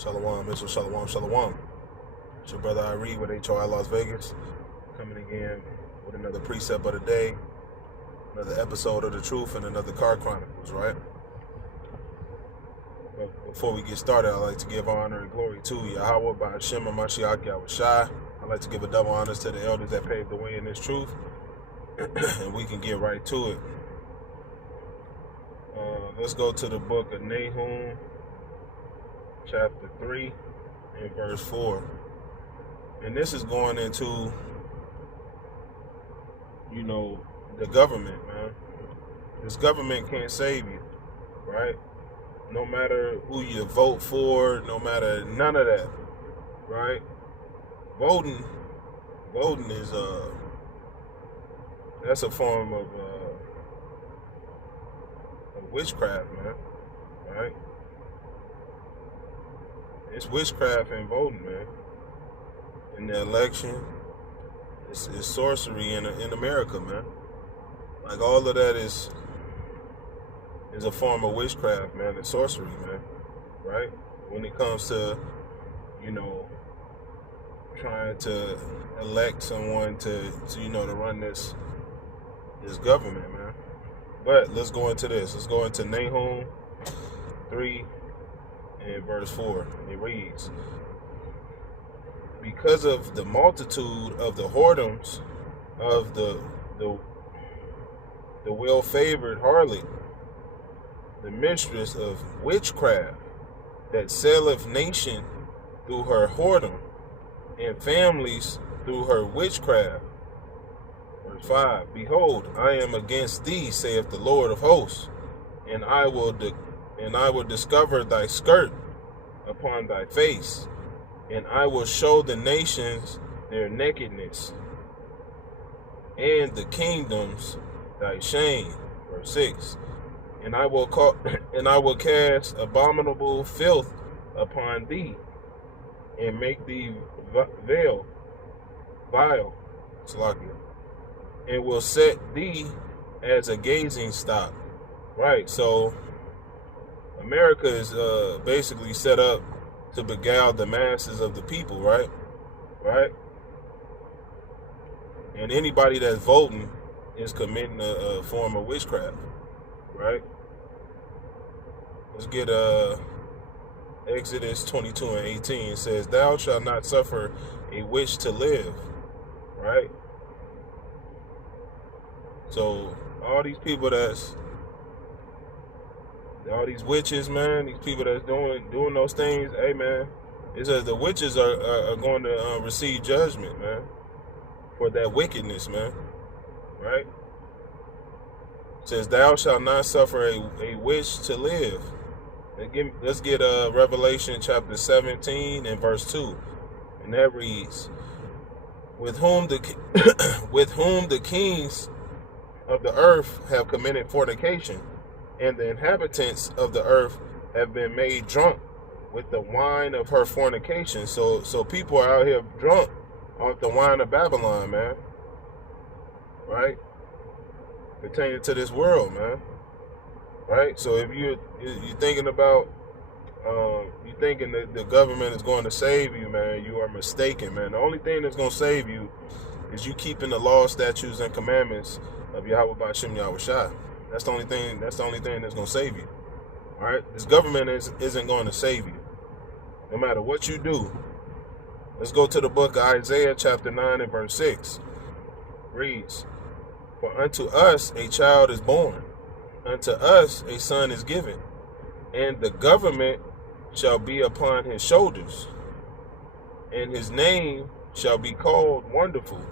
Shalom, Mitchell, Shalom, Shalom. It's your brother I with H.O.I Las Vegas, coming again with another precept of the day, another episode of The Truth, and another Car Chronicles, right? But before we get started, I'd like to give honor and glory to Yahweh by Hashem and Mashiach Yahushai. I'd like to give a double honors to the elders that paved the way in this truth, and we can get right to it. Let's go to the book of Nahum, chapter 3 and verse 4. And this is going into, the government, man. This government can't save you, right? No matter who you vote for, no matter none of that, right? Voting is that's a form of witchcraft, man, right? It's witchcraft and voting, man. In the election, it's sorcery in America, man. Like, all of that is a form of witchcraft, man, and sorcery, man, right? When it comes to, trying to elect someone to run this government, man. But let's go into this. Let's go into Nahum 3 and verse 4. It reads, because of the multitude of the whoredoms of the well-favored harlot, the mistress of witchcraft, that selleth nation through her whoredom, and families through her witchcraft. Verse 5, behold, I am against thee, saith the Lord of hosts, and I will discover thy skirt upon thy face, and I will show the nations their nakedness, and the kingdoms thy shame. Verse 6, and I will cast abominable filth upon thee, and make thee vile, and will set thee as a gazing stock. Right, so America is basically set up to beguile the masses of the people, right? Right? And anybody that's voting is committing a form of witchcraft, right? Let's get Exodus 22 and 18. It says, thou shalt not suffer a witch to live, right? So all these people all these witches, man, these people that's doing those things, hey, man, it says the witches are going to receive judgment, man, for that wickedness, man, right? It says, thou shalt not suffer a witch to live. Let's get Revelation chapter 17 and verse 2, and that reads, with whom the kings of the earth have committed fornication, and the inhabitants of the earth have been made drunk with the wine of her fornication. So people are out here drunk off the wine of Babylon, man. Right? Pertaining to this world, man. Right? So if you're thinking about, you thinking that the government is going to save you, man, you are mistaken, man. The only thing that's going to save you is you keeping the laws, statutes, and commandments of Yahweh by Hashem Yahushai. That's the only thing that's going to save you. All right? This government isn't going to save you, no matter what you do. Let's go to the book of Isaiah chapter 9 and verse 6. It reads, for unto us a child is born, unto us a son is given, and the government shall be upon his shoulders, and his name shall be called Wonderful,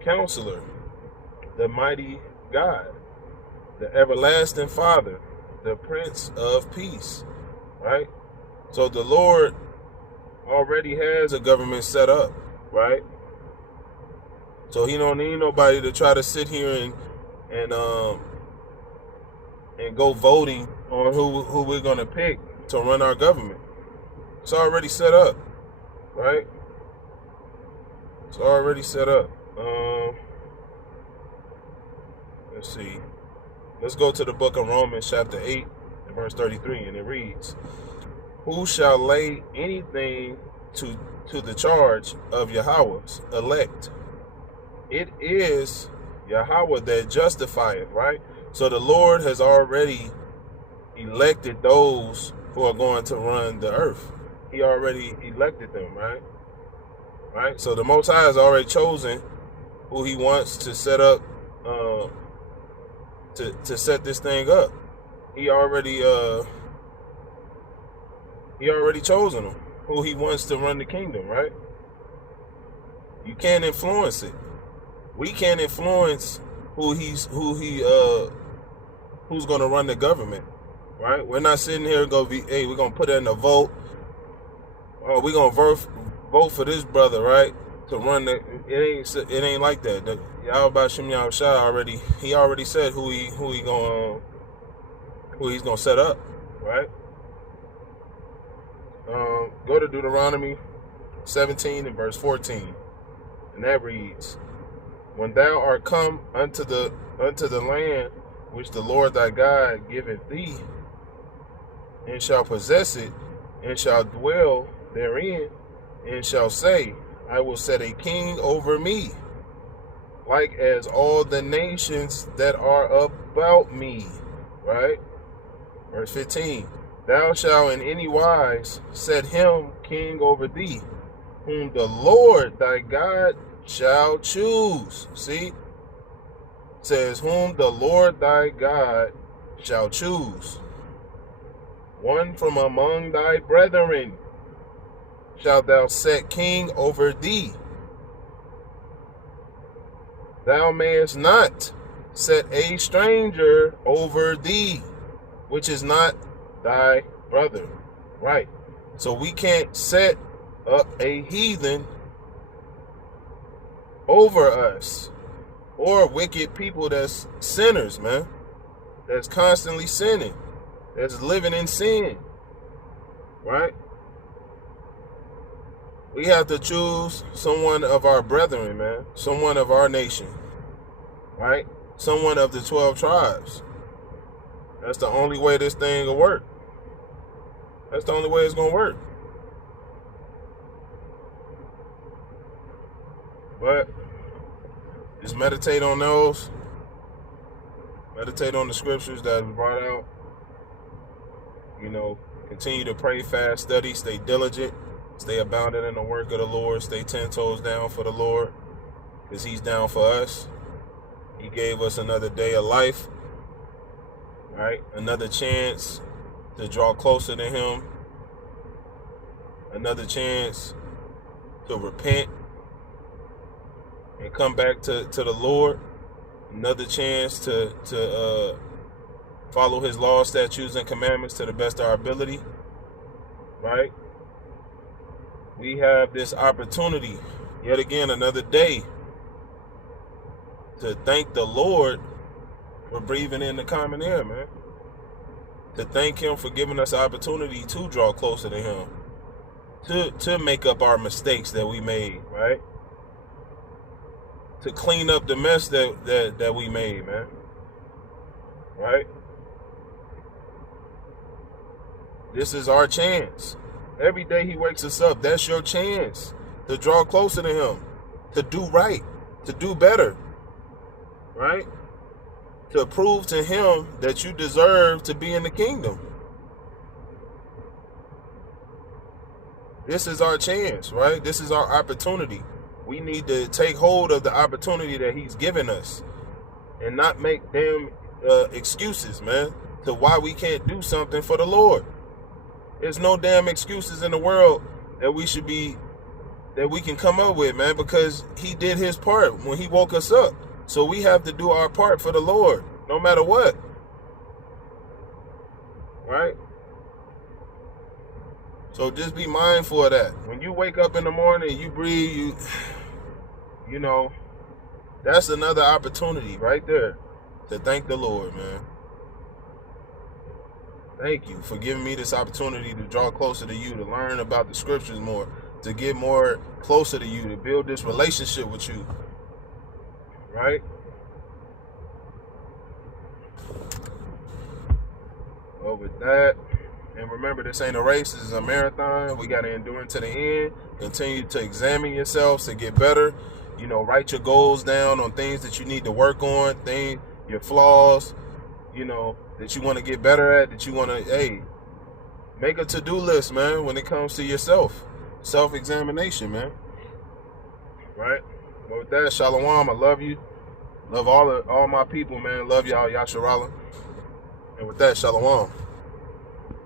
Counselor, the Mighty God, the Everlasting Father, the Prince of Peace. Right? So the Lord already has a government set up, right? So he don't need nobody to try to sit here and go voting on who we're gonna pick to run our government. It's already set up, right? It's already set up. Let's see. Let's go to the book of Romans chapter 8 and verse 33, and it reads, Who shall lay anything to the charge of Yahweh's elect? It is Yahweh that justifieth, right? So the Lord has already elected those who are going to run the earth. He already elected them, right? Right? So the Most High has already chosen who he wants to set up, to set this thing up. He already chosen them, who he wants to run the kingdom, right? You can't influence it. We can't influence who's gonna run the government, right? We're not sitting here we're gonna put it in a vote. Oh, we're gonna vote for this brother, right? To run the it ain't like that. Yahweh Shem Yahushua already said who he's gonna set up, right? Go to Deuteronomy 17 and verse 14, and that reads, "When thou art come unto the land which the Lord thy God giveth thee, and shall possess it, and shall dwell therein, and shall say, I will set a king over me, like as all the nations that are about me," right? Verse 15, "Thou shalt in any wise set him king over thee, whom the Lord thy God shall choose." See? It says, whom the Lord thy God shall choose. "One from among thy brethren shalt thou set king over thee. Thou mayest not set a stranger over thee, which is not thy brother." Right. So we can't set up a heathen over us, or wicked people that's sinners, man. That's constantly sinning. That's living in sin. Right? We have to choose someone of our brethren, man. Someone of our nation. Right? Someone of the 12 tribes. That's the only way this thing will work. That's the only way it's going to work. But just meditate on those. Meditate on the scriptures that was brought out. You know, continue to pray, fast, study, stay diligent, stay abounding in the work of the Lord, stay 10 toes down for the Lord, because he's down for us. He gave us another day of life, right? Another chance to draw closer to him. Another chance to repent and come back to the Lord. Another chance to follow his laws, statutes, and commandments to the best of our ability, right? We have this opportunity, yet again, another day, to thank the Lord for breathing in the common air, man. To thank him for giving us the opportunity to draw closer to him. To make up our mistakes that we made, right? To clean up the mess that we made, man. Right? This is our chance. Every day he wakes us up, that's your chance to draw closer to him, to do right, to do better, right? To prove to him that you deserve to be in the kingdom. This is our chance, right? This is our opportunity. We need to take hold of the opportunity that he's given us and not make damn excuses, man, to why we can't do something for the Lord. There's no damn excuses in the world that we can come up with, man, because he did his part when he woke us up. So we have to do our part for the Lord, no matter what. Right? So just be mindful of that. When you wake up in the morning, you breathe, you know, that's another opportunity right there to thank the Lord, man. Thank you for giving me this opportunity to draw closer to you, to learn about the scriptures more, to get more closer to you, to build this relationship with you. Right? Well, with that, and remember, remember, this ain't a race. This is a marathon. We got to endure to the end. Continue to examine yourselves to get better. You know, write your goals down on things that you need to work on, your flaws, you know, that you want to get better at, that you want to, hey, make a to-do list, man, when it comes to yourself. Self-examination, man. Right? But with that, Shalom, I love you. Love all my people, man. Love y'all, Yasharala. And with that, Shalom.